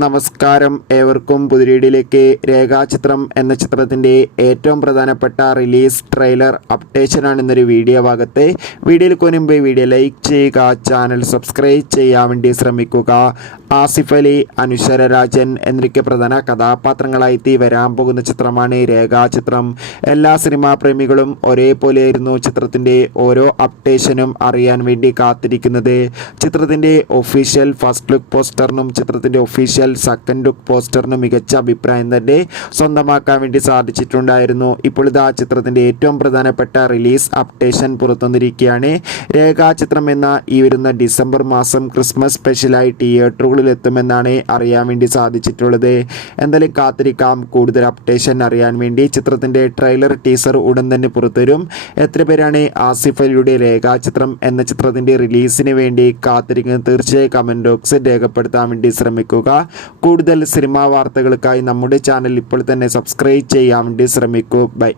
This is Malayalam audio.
നമസ്കാരം, ഏവർക്കും പുതിരീടിലേക്ക്. രേഖാചിത്രം എന്ന ചിത്രത്തിൻ്റെ ഏറ്റവും പ്രധാനപ്പെട്ട റിലീസ് ട്രെയിലർ അപ്ഡേഷനാണ് ഇന്നൊരു വീഡിയോ ഭാഗത്ത്. വീഡിയോയിൽ മുൻപ് വീഡിയോ ലൈക്ക് ചെയ്യുക, ചാനൽ സബ്സ്ക്രൈബ് ചെയ്യാൻ വേണ്ടി ശ്രമിക്കുക. ആസിഫ് അലി, അനുശ്വര രാജൻ എന്നിവയ്ക്ക് പ്രധാന കഥാപാത്രങ്ങളായി വരാൻ പോകുന്ന ചിത്രമാണ് രേഖാചിത്രം. എല്ലാ സിനിമാ പ്രേമികളും ഒരേപോലെയായിരുന്നു ചിത്രത്തിൻ്റെ ഓരോ അപ്ഡേഷനും അറിയാൻ വേണ്ടി കാത്തിരിക്കുന്നത്. ചിത്രത്തിൻ്റെ ഒഫീഷ്യൽ ഫസ്റ്റ് ലുക്ക് പോസ്റ്ററിനും ചിത്രത്തിൻ്റെ ഒഫീഷ്യൽ സെക്കൻഡ് ലുക്ക് പോസ്റ്ററിന് മികച്ച അഭിപ്രായം തന്നെ സ്വന്തമാക്കാൻ വേണ്ടി സാധിച്ചിട്ടുണ്ടായിരുന്നു. ഇപ്പോൾ ഇതാ ചിത്രത്തിൻ്റെ ഏറ്റവും പ്രധാനപ്പെട്ട റിലീസ് അപ്ഡേഷൻ പുറത്തുവന്നിരിക്കുകയാണ്. രേഖാചിത്രം എന്ന ഈ വരുന്ന ഡിസംബർ മാസം ക്രിസ്മസ് സ്പെഷ്യലായി തിയേറ്ററുകളിൽ എത്തുമെന്നാണ് അറിയാൻ വേണ്ടി സാധിച്ചിട്ടുള്ളത്. എന്തായാലും കാത്തിരിക്കാം കൂടുതൽ അപ്ഡേഷൻ അറിയാൻ വേണ്ടി. ചിത്രത്തിൻ്റെ ട്രെയിലർ ടീസർ ഉടൻ തന്നെ പുറത്തുവരും. എത്ര പേരാണ് ആസിഫ് അലിയുടെ രേഖാചിത്രം എന്ന ചിത്രത്തിൻ്റെ റിലീസിന് വേണ്ടി കാത്തിരിക്കുന്നത്? തീർച്ചയായും കമൻറ്റ് ബോക്സിൽ രേഖപ്പെടുത്താൻ വേണ്ടി ശ്രമിക്കുക. കൂടുതൽ സിനിമാ വാർത്തകൾക്കായി നമ്മുടെ ചാനൽ ഇപ്പോൾ തന്നെ സബ്സ്ക്രൈബ് ചെയ്യാൻ വേണ്ടി ശ്രമിക്കൂ. ബൈ.